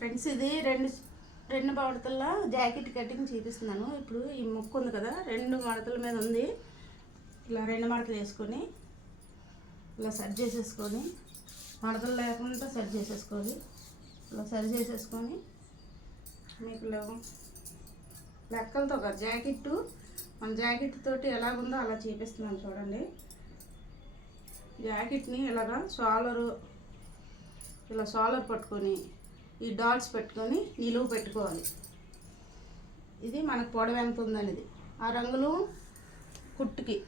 Friends, ఇది రెండు మడతల jacket cutting చూపిస్తున్నాను. ఇప్పుడు ఈ ముక్కు ఉంది కదా, రెండు మడతల మీద ఉంది. ఇలా రెండు మడతలు వేసుకొని ఇలా సెట్ చేసేసుకొని, మడతలు లేకుండా సెట్ చేసేసుకోవాలి. ఇలా సరి చేసేసుకొని మీకు లెక్కలతో ఒక జాకెట్టు మన జాకెట్ తోటి ఎలాగుందో అలా చూపిస్తున్నాను చూడండి. జాకెట్ని ఇలాగా ఇలా సాలర్ పట్టుకొని ఈ డాట్స్ పెట్టుకొని నిలువు పెట్టుకోవాలి. ఇది మనకు పొడవు ఎంత ఉందనేది ఆ రంగులు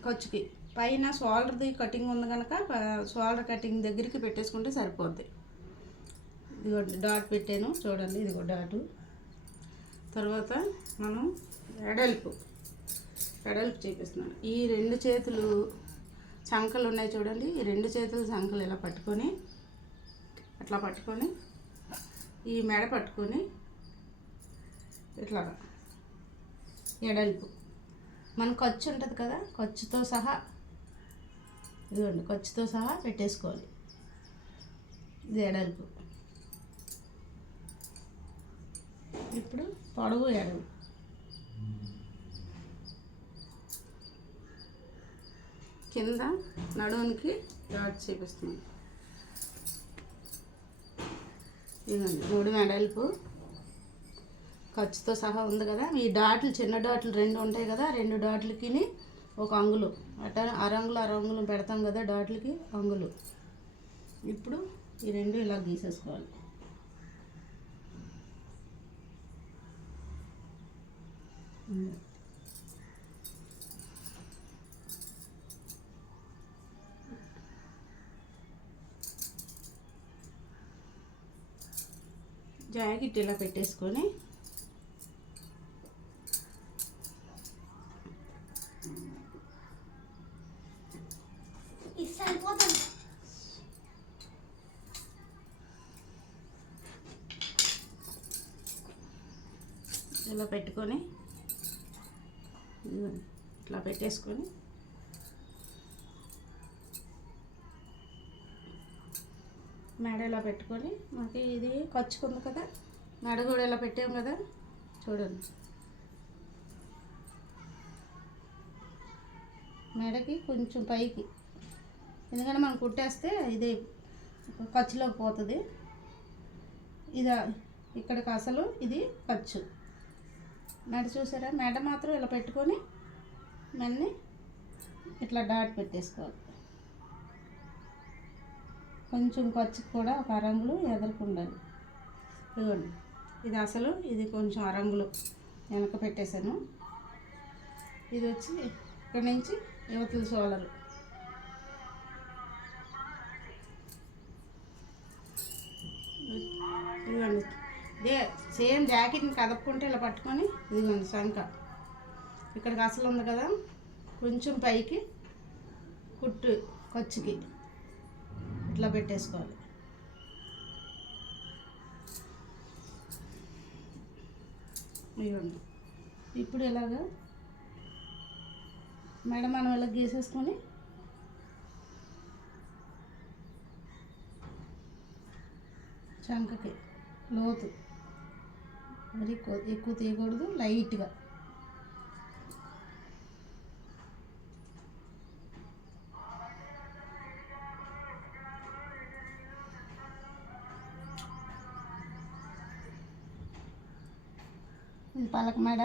ఖర్చుకి పైన షోల్డర్ది కటింగ్ ఉంది కనుక షోల్డర్ కటింగ్ దగ్గరికి పెట్టేసుకుంటే సరిపోద్ది. ఇదిగోండి డాట్ పెట్టాను చూడండి, ఇదిగో డాటు. తర్వాత మనం వెడల్పు చూపిస్తున్నాను. ఈ రెండు చేతులు సంకలు ఉన్నాయి చూడండి, ఈ రెండు చేతులు సంకలు ఇలా పట్టుకొని అట్లా పట్టుకొని ఈ మెడ పట్టుకొని ఇట్లా ఎడల్పు మన ఖర్చు ఉంటుంది కదా, ఖర్చుతో సహా ఇదిగోండి ఖర్చుతో సహా పెట్టేసుకోవాలి. ఇది ఎడల్పు. ఇప్పుడు పొడవు ఎడవు కింద నడుమునికి డాట్ చూపిస్తున్నాను. ఇదిగోండి నడుము ఎడల్పు ఖర్చుతో సహా ఉంది కదా. ఈ డాట్లు చిన్న డాట్లు రెండు ఉంటాయి కదా, రెండు డాట్లకి ఒక అంగులు అట్లా అరంగులు పెడతాం కదా డాట్లకి అంగులు. ఇప్పుడు ఈ రెండు ఇలా గీసేసుకోవాలి. జాకెట్ ఇలా పెట్టేసుకొని ఇలా పెట్టుకొని ఇట్లా పెట్టేసుకొని మెడ ఇలా పెట్టుకొని మనకి ఇది ఖర్చుకుంది కదా, మెడ కూడా ఇలా పెట్టాము కదా చూడండి. మెడకి కొంచెం పైకి, ఎందుకంటే మనం కుట్టేస్తే ఇది ఖర్చులోకి పోతుంది. ఇది ఇక్కడికి అసలు ఇది ఖర్చు. మెడ చూసారా, మెడ మాత్రం ఇలా పెట్టుకొని మెన్ని ఇట్లా డాట్ పెట్టేసుకోవాలి. కొంచెం ఖర్చుకు కూడా ఒక అరంగులు ఎదుర్కొండాలి. ఇదిగోండి ఇది అసలు, ఇది కొంచెం అరంగులు వెనక పెట్టేశాను. ఇది వచ్చి ఇక్కడ నుంచి యువతల సోలరు. ఇదిగోండి ఇదే సేమ్ జాకెట్ని కదపుకుంటే ఇలా పట్టుకొని ఇదిగోండి సంక ఇక్కడికి అసలు ఉంది కదా, కొంచెం పైకి కుట్టు ఖర్చుకి ఇట్లా పెట్టేసుకోవాలి. ఇవ్వండి. ఇప్పుడు ఇలాగా మెడ మనం ఇలా గీసేసుకొని చంకకి లోతు మరి ఎక్కువ తీయకూడదు, లైట్గా. ఇది పలక మెడ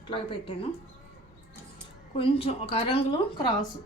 ఇట్లాగ పెట్టాను. కొంచెం ఒక అరంగులు క్రాసు.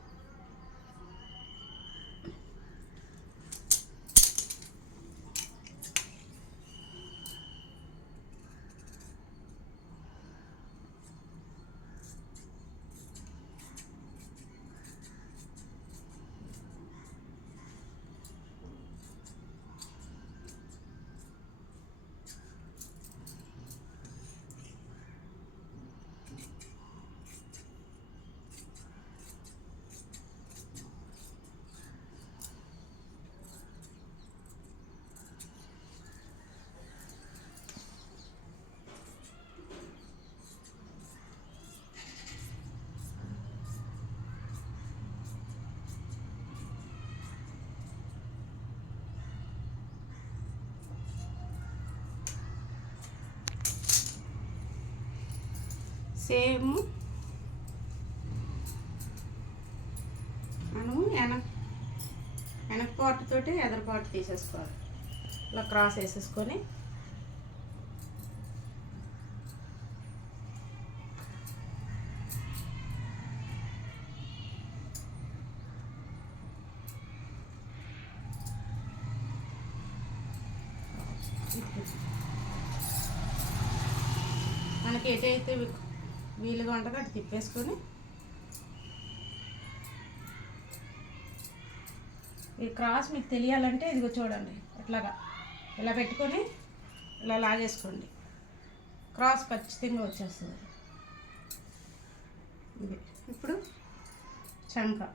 సేమ్ మనము వెనక పార్ట్ తోటి ఎదర్ పార్ట్ తీసేసుకోవాలి. ఇలా క్రాస్ వేసేసుకొని మనకి ఎటైతే వీలుగా ఉంటుందో అటు తిప్పేసుకొని ఈ క్రాస్ మీకు తెలియాలంటే ఇదిగో చూడండి, ఇట్లాగా ఇలా పెట్టుకొని ఇలా లాగేసుకోండి, క్రాస్ ఖచ్చితంగా వచ్చేస్తుంది. ఇది ఇప్పుడు చంక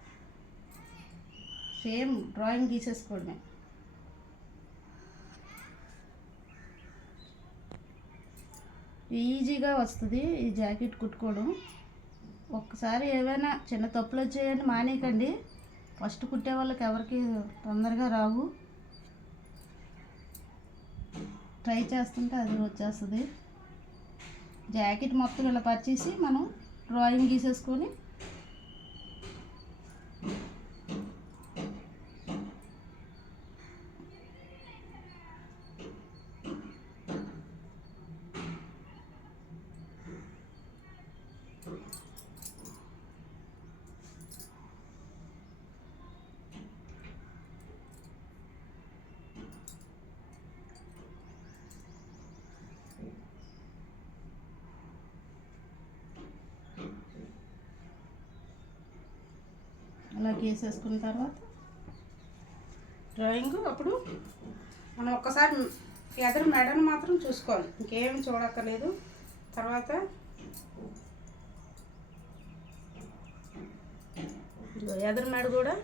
సేమ్ డ్రాయింగ్ గీసేసుకోవడమే. ఈజీగా వస్తుంది ఈ జాకెట్ కుట్టుకోవడం. ఒక్కసారి ఏవైనా చిన్న తప్పులు వచ్చాయని మానేయకండి. ఫస్ట్ కుట్టే వాళ్ళకి ఎవరికి తొందరగా రావు. ట్రై చేస్తుంటే అది వచ్చేస్తుంది. జాకెట్ మొత్తం ఇలా పరిచేసి మనం డ్రాయింగ్ గీసేసుకొని అలా గీసేసుకున్న తర్వాత డ్రాయింగ్ అప్పుడు మనం ఒక్కసారి ఎదరు మెడను మాత్రం చూసుకోవాలి, ఇంకేం చూడక్కర్లేదు. తర్వాత ఎదరు మెడ కూడా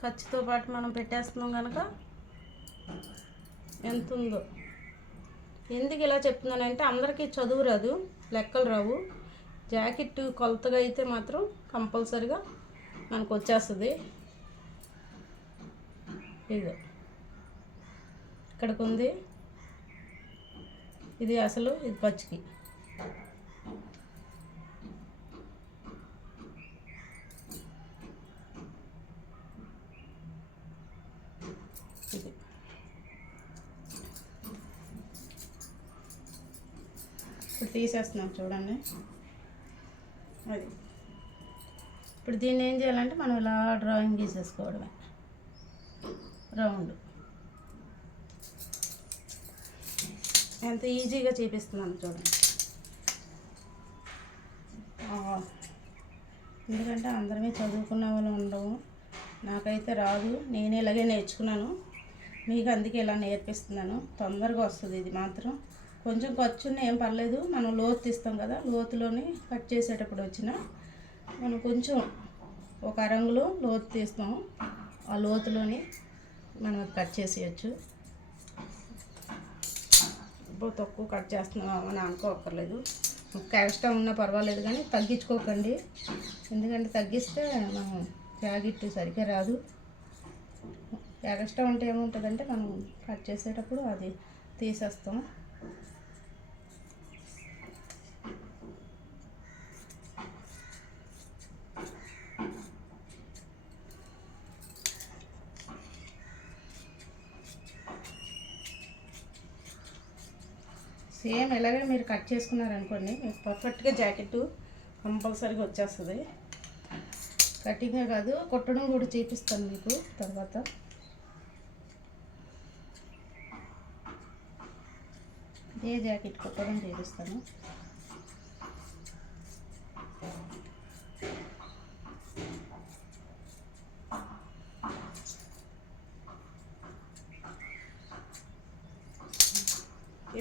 ఖర్చుతో పాటు మనం పెట్టేస్తున్నాం కనుక ఎంత ఉందో. ఎందుకు ఇలా చెప్తున్నానంటే అందరికీ చదువు రాదు, లెక్కలు రావు. జాకెట్ కొలతగా అయితే మాత్రం కంపల్సరిగా మనకు వచ్చేస్తుంది. ఇది ఇక్కడికి ఉంది, ఇది అసలు ఇది ఖర్చుకి. ఇది ఇప్పుడు తీసేస్తున్నాం చూడండి. అది ఇప్పుడు దీన్ని ఏం చేయాలంటే మనం ఇలా డ్రాయింగ్ గీసేసుకోవడమే రౌండ్. ఎంత ఈజీగా చూపిస్తున్నాను చూడండి. ఎందుకంటే అందరమే చదువుకున్న వాళ్ళు ఉండవు, నాకైతే రాదు, నేను ఇలాగే నేర్చుకున్నాను. మీకు అందుకే ఇలా నేర్పిస్తున్నాను, తొందరగా వస్తుంది. ఇది మాత్రం కొంచెం ఖర్చున్న ఏం పర్లేదు, మనం లోతు తీస్తాం కదా, లోతులోని కట్ చేసేటప్పుడు వచ్చిన మనం కొంచెం ఒక అరంగులో లోతు తీస్తాం, ఆ లోతులోని మనం కట్ చేసేయచ్చు. ఇప్పుడు తక్కువ కట్ చేస్తున్నాం అని అనుకోకర్లేదు, ఎక్స్ట్రా ఉన్నా పర్వాలేదు కానీ తగ్గించుకోకండి. ఎందుకంటే తగ్గిస్తే మనం జాకెట్ సరిగ్గా రాదు. ఎక్స్ట్రా ఉంటే ఏముంటుందంటే మనం కట్ చేసేటప్పుడు అది తీసేస్తాం. సేమ్ ఇలాగే మీరు కట్ చేసుకున్నారనుకోండి, మీకు పర్ఫెక్ట్గా జాకెట్ కంపల్సరీగా వచ్చేస్తుంది. కటింగే కాదు, కుట్టడం కూడా చూపిస్తాను మీకు తర్వాత. ఇదే జాకెట్ కుట్టడం చూపిస్తాను.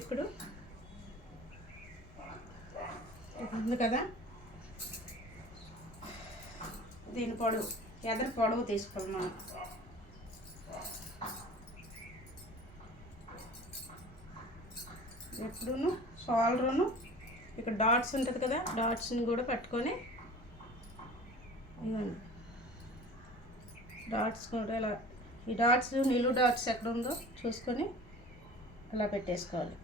ఇప్పుడు ఉంది కదా, దీని పొడవు ఎదరు పొడవు తీసుకున్నాను. ఎప్పుడూ షోల్డర్ను ఇక్కడ డాట్స్ ఉంటుంది కదా, డాట్స్ని కూడా పట్టుకొని ఇవ్వండి. డాట్స్ కూడా ఇలా, ఈ డాట్స్ నిలువు డాట్స్ ఎక్కడ ఉందో చూసుకొని అలా పెట్టేసుకోవాలి.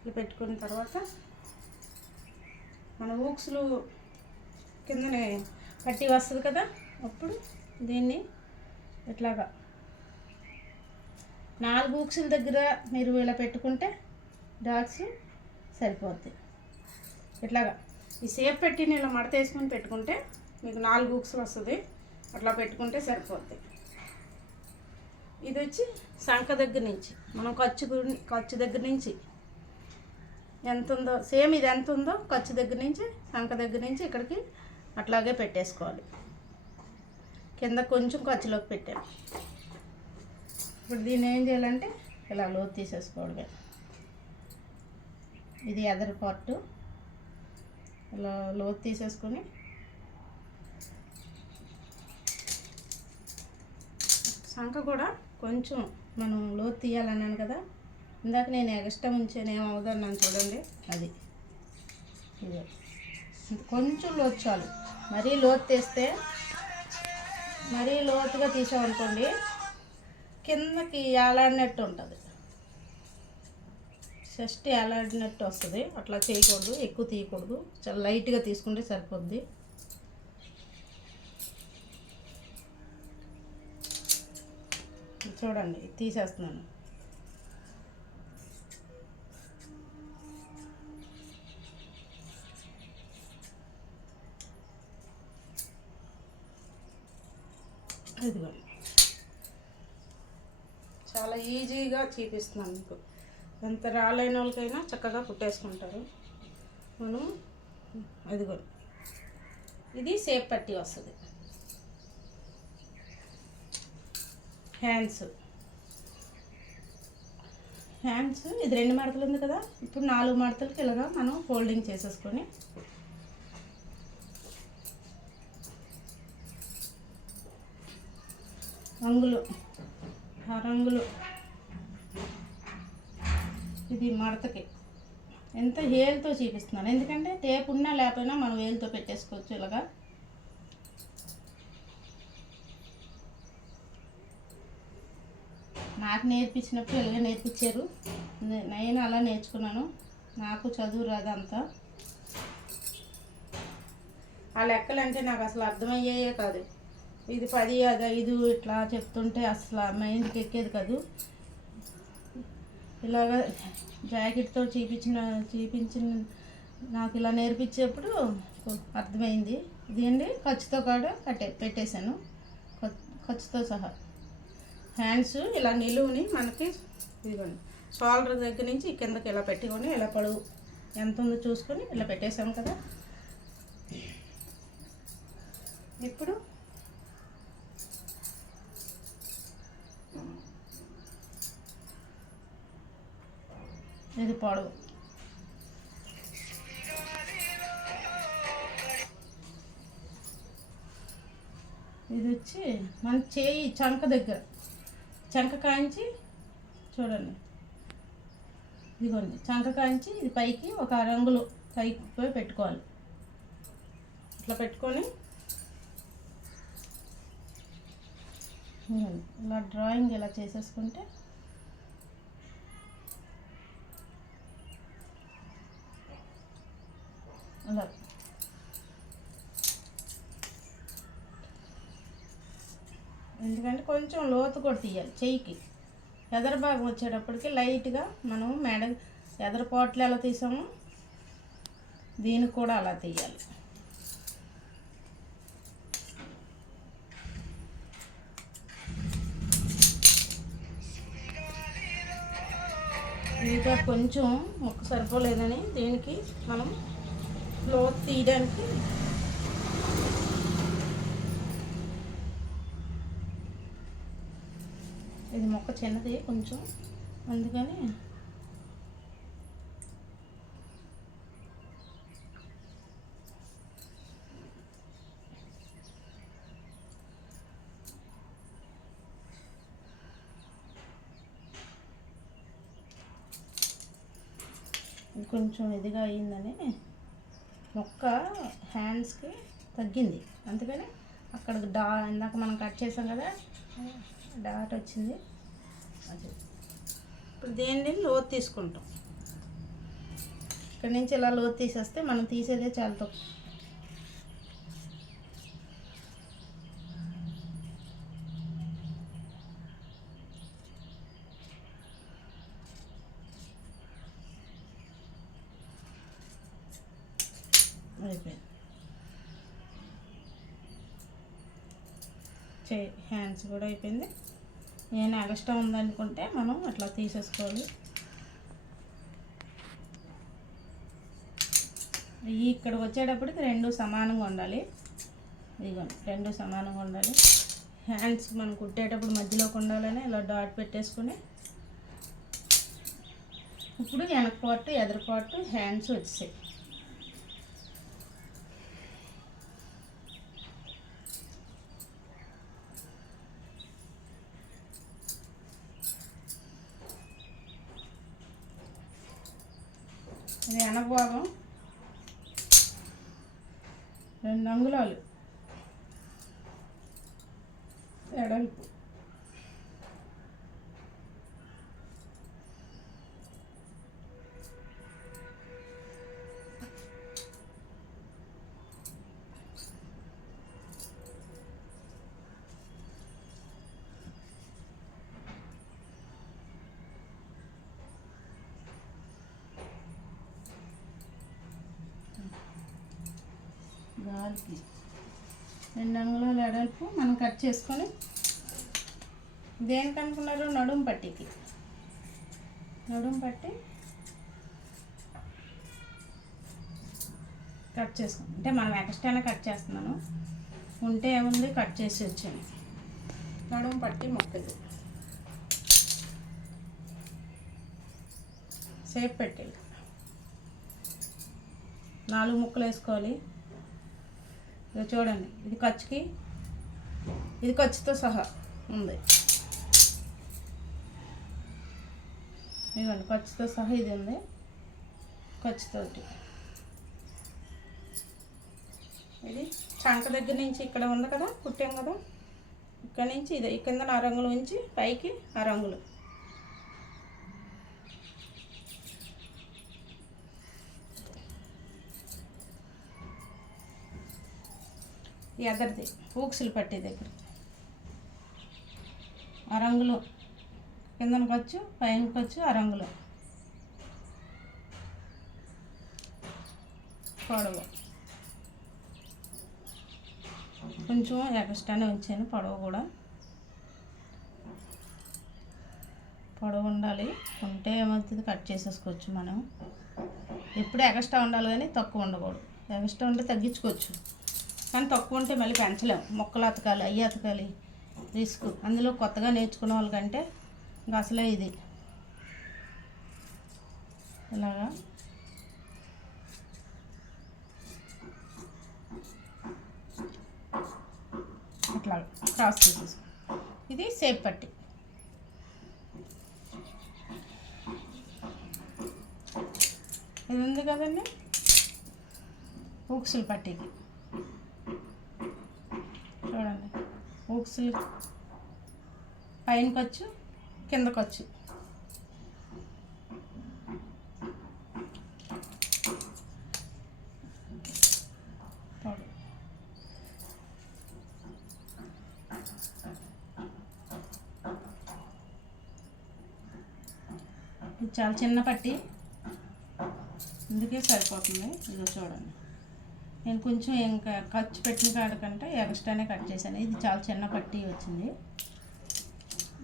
ఇలా పెట్టుకున్న తర్వాత మన ఊక్స్లు కిందనే పట్టి వస్తుంది కదా, అప్పుడు దీన్ని ఇట్లాగా 4 ఊక్సుల దగ్గర మీరు ఇలా పెట్టుకుంటే డాట్స్ సరిపోద్ది. ఇట్లాగా ఈ సేప్ పెట్టిన ఇలా మడత వేసుకొని పెట్టుకుంటే మీకు 4 ఊక్సులు వస్తుంది. అట్లా పెట్టుకుంటే సరిపోద్ది. ఇది వచ్చి సంఖ దగ్గర నుంచి మనం ఖర్చు దగ్గర నుంచి ఎంత ఉందో సేమ్ ఇది ఎంత ఉందో ఖర్చు దగ్గర నుంచి సంఖ దగ్గర నుంచి ఇక్కడికి అట్లాగే పెట్టేసుకోవాలి. కింద కొంచెం ఖర్చులోకి పెట్టాను. ఇప్పుడు దీన్ని ఏం చేయాలంటే ఇలా లోతు తీసేసుకోవడమే. ఇది ఎదర్ పార్ట్ ఇలా లోతు తీసేసుకొని సంఖ కూడా కొంచెం మనం లోతు తీయాలన్నాను కదా, ఇందాక నేను ఎక్స్ట్రా ఉంచాను ఏమవుదన్నాను చూడండి. అది ఇది కొంచెం లోతు చాలు. మరీ లోతు తీస్తే మరీ లోతుగా తీసామనుకోండి కిందకి ఏలాడినట్టు ఉంటుంది, జస్ట్ ఏలాడినట్టు వస్తుంది. అట్లా చేయకూడదు, ఎక్కువ తీయకూడదు, చాలా లైట్గా తీసుకుంటే సరిపోద్ది. చూడండి తీసేస్తున్నాను. ఇదిగో చాలా ఈజీగా చూపిస్తున్నాను మీకు. ఎంత రాలైన వాళ్ళకైనా చక్కగా కుట్టేసుకుంటారు. మనం అదిగో ఇది సేప్ పట్టి వస్తుంది. హ్యాండ్స్ ఇది 2 మడతలు ఉంది కదా, ఇప్పుడు 4 మడతలకి ఇలాగా మనం ఫోల్డింగ్ చేసేసుకొని రంగులు ఇది మడతకి ఎంత వేలుతో చూపిస్తున్నాను, ఎందుకంటే టేప్ ఉన్నా లేకపోయినా మనం వేలుతో పెట్టేసుకోవచ్చు. ఇలాగా నాకు నేర్పించినప్పుడు ఇలాగే నేర్పించారు, నేను అలా నేర్చుకున్నాను. నాకు చదువు రాదంతా, ఆ లెక్కలు అంటే నాకు అసలు అర్థమయ్యేయే కాదు. ఇది 10 అది 5 ఇట్లా చెప్తుంటే అసలు మైండ్కి ఎక్కేది కాదు. ఇలాగ జాకెట్తో చూపించిన నాకు ఇలా నేర్పించేప్పుడు అర్థమైంది. ఇదేంటి ఖర్చుతో కూడా పెట్టేశాను, ఖర్చుతో సహా. హ్యాండ్స్ ఇలా నిలువుని మనకి ఇదిగోండి షోల్డర్ దగ్గర నుంచి కిందకి ఇలా పెట్టుకొని ఇలా పొడవు ఎంత ఉందో చూసుకొని ఇలా పెట్టేసాము కదా. ఇప్పుడు ఇది పొడవు, ఇది వచ్చి మన చేయి చంక కాంచి చూడండి. ఇదిగోండి చంక కాంచి ఇది పైకి ఒక రంగులు పైకి పోయి పెట్టుకోవాలి. ఇట్లా పెట్టుకొని ఇలా డ్రాయింగ్ ఇలా చేసేసుకుంటే అలా ఎందుకంటే కొంచెం లోతు కూడా తీయాలి. చెయ్యికి ఎదర భాగం వచ్చేటప్పటికి లైట్గా మనం ఎదర పోట్లు ఎలా తీసామో దీనికి కూడా అలా తీయాలి. ఇంకా కొంచెం మొక్క సరిపోలేదని దీనికి మనం లోతు తీయడానికి ఇది మొక్క చిన్నది కొంచెం, అందుకని కొంచెం ఇదిగా అయ్యిందని మొక్క హ్యాండ్స్కి తగ్గింది, అందుకని అక్కడ ఇందాక మనం కట్ చేసాం కదా డాట్ వచ్చింది. అది ఇప్పుడు దేన్ని లోతు తీసుకుంటాం. ఇక్కడ నుంచి ఇలా లోతు తీసేస్తే మనం తీసేదే చాలా తక్కువ. అయిపోయింది. హ్యాండ్స్ కూడా అయిపోయింది. నేను ఎక్స్ట్రా ఉందనుకుంటే మనం అట్లా తీసేసుకోవాలి. ఇక్కడికి వచ్చేటప్పటికి రెండు సమానంగా ఉండాలి. ఇదిగోండి, రెండు సమానంగా ఉండాలి. హ్యాండ్స్ మనం కుట్టేటప్పుడు మధ్యలోకి ఉండాలని ఇలా డాట్ పెట్టేసుకుని ఇప్పుడు వెనక పార్ట్ ఎదురు పార్ట్ హ్యాండ్స్ వచ్చేసాయి. ఇది వెనక భాగం 2 అంగుళాలు ఎడల్పు. గాలికి 2 అంగుళాలు ఎడల్పు మనం కట్ చేసుకొని దేనికి అనుకున్నారు? నడుము పట్టికి. నడుము పట్టి కట్ చేసుకున్నాం అంటే మనం ఎక్స్ట్రానే కట్ చేస్తున్నాను. ఉంటే ఏముంది కట్ చేసి వచ్చాను. నడుము పట్టి మొక్కది సేపు పెట్టి 4 ముక్కలు వేసుకోవాలి. ఇది చూడండి, ఇది ఖర్చుకి, ఇది ఖర్చుతో సహా ఉంది. ఇదిగోండి, ఖర్చుతో సహా ఇది ఉంది. ఖర్చుతోటి ఇది చంక దగ్గర నుంచి ఇక్కడ ఉంది కదా, కుట్టాం కదా, ఇక్కడ నుంచి ఇది కింద ఆ రంగులు ఉంచి పైకి ఆ రంగులు. ఎదరిది పూక్సులు పట్టే దగ్గర ఆ రంగులు కిందకి వచ్చు పైనకి వచ్చు ఆ రంగులు. పొడవు కొంచెం ఎక్స్ట్రానే ఉంచాను. పొడవు కూడా పొడవు ఉండాలి. ఉంటే ఏమవుతుంది కట్ చేసేసుకోవచ్చు. మనం ఎప్పుడు ఎక్స్ట్రా ఉండాలి కానీ తక్కువ ఉండకూడదు. ఎక్స్ట్రా ఉంటే తగ్గించుకోవచ్చు కానీ తక్కువ ఉంటే మళ్ళీ పెంచలేము. మొక్కలు అతకాలి, అయ్యి అతకాలి, రిస్క్. అందులో కొత్తగా నేర్చుకునే వాళ్ళకంటే ఇంకా అసలే ఇది ఇలాగా అట్లా క్రాస్ చేసేసుకో. ఇది సేప్ పట్టి. ఇది ఉంది కదండి ఊక్సులు పట్టికి. చూడండి, ఊక్సులు పైనకి వచ్చు కిందకి వచ్చు. ఇది చాలా చిన్న పట్టి, అందుకే సరిపోతుంది. ఇదో చూడండి, నేను కొంచెం ఇంకా ఖర్చు పెట్టిన కాడకంటే ఎక్స్ట్రానే కట్ చేశాను. ఇది చాలా చిన్న పట్టి వచ్చింది.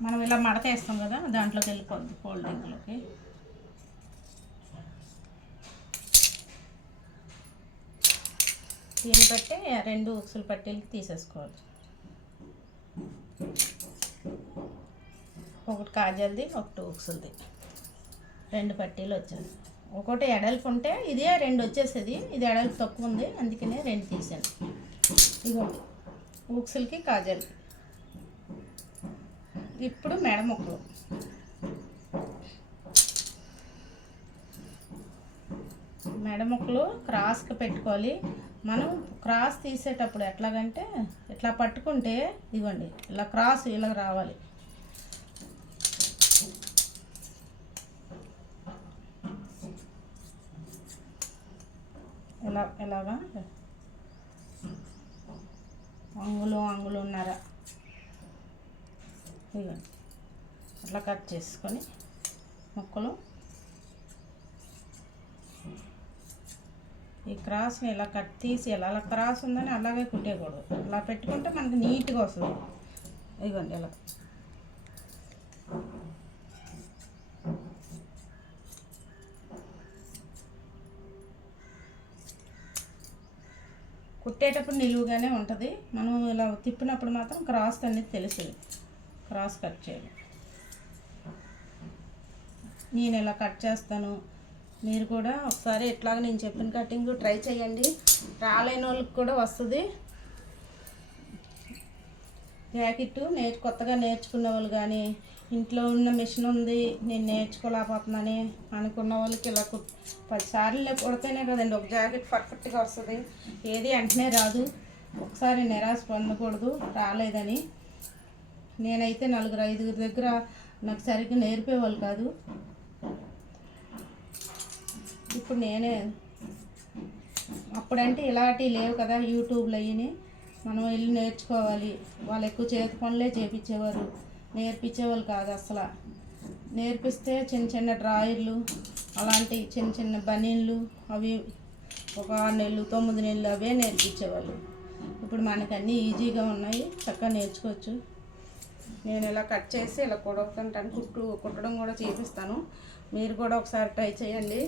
మనం ఇలా మడత వేస్తాం కదా, దాంట్లోకి వెళ్ళిపోద్ది ఫోల్డింగ్లోకి. దీన్ని బట్టి 2 ఉక్సులు పట్టీలకి తీసేసుకోవాలి. ఒకటి కాజల్ది, ఒకటి ఉక్సులది. 2 పట్టీలు వచ్చాయి. ఒకటి ఎడల్పు ఉంటే ఇదే 2 వచ్చేసేది. ఇది ఎడల్పు తక్కువ ఉంది, అందుకనే 2 తీసాను. ఇదిగోండి, ఊక్సులకి కాజల్కి. ఇప్పుడు మెడ ముక్కలు. మెడ ముక్కలు క్రాస్కి పెట్టుకోవాలి. మనం క్రాస్ తీసేటప్పుడు ఎట్లాగంటే ఇట్లా పట్టుకుంటే ఇదిగోండి ఇలా క్రాస్ ఇలా రావాలి. ఎలాగా అంగుళన్నర ఇవ్వండి. అట్లా కట్ చేసుకొని ముక్కలు ఈ క్రాస్ని ఇలా కట్ తీసి అలా క్రాస్ ఉందని అలాగే కుట్టేయకూడదు. అలా పెట్టుకుంటే మనకి నీట్గా వస్తుంది. ఇవ్వండి ఇలా కుట్టేటప్పుడు నిలువుగానే ఉంటుంది. మనం ఇలా తిప్పినప్పుడు మాత్రం క్రాస్ అనేది తెలుస్తుంది. క్రాస్ కట్ చేయాలి. నేను ఇలా కట్ చేస్తాను. మీరు కూడా ఒకసారి ఇట్లాగ నేను చెప్పిన కటింగ్ ట్రై చేయండి. రాలేని వాళ్ళకి కూడా వస్తుంది. జాకెట్ కొత్తగా నేర్చుకున్న వాళ్ళు కానీ, ఇంట్లో ఉన్న మిషన్ ఉంది నేను నేర్చుకోలేకపోతున్నాను అనుకున్న వాళ్ళకి ఇలా 10 సార్లు కుడితేనే కదండి ఒక జాకెట్ పర్ఫెక్ట్గా వస్తుంది. ఏది వెంటనే రాదు. ఒకసారి నిరాశ పొందకూడదు రాలేదని. నేనైతే 4-5 దగ్గర నాకు సరిగ్గా నేర్పేవాళ్ళు కాదు. ఇప్పుడు నేనే అప్పుడంటే ఇలాంటివి లేవు కదా, యూట్యూబ్లో అయ్యి మనం వెళ్ళి నేర్చుకోవాలి. వాళ్ళు ఎక్కువ చేతి పనులే చేపించేవారు, నేర్పించేవాళ్ళు కాదు అసలు. నేర్పిస్తే చిన్న చిన్న డ్రాయర్లు అలాంటి చిన్న చిన్న బనీన్లు అవి ఒక 6 నెలలు 9 నెలలు అవే నేర్పించేవాళ్ళు. ఇప్పుడు మనకు అన్నీ ఈజీగా ఉన్నాయి, చక్కగా నేర్చుకోవచ్చు. నేను ఇలా కట్ చేసి ఇలా కుట్టడం కూడా చేపిస్తాను. మీరు కూడా ఒకసారి ట్రై చేయండి.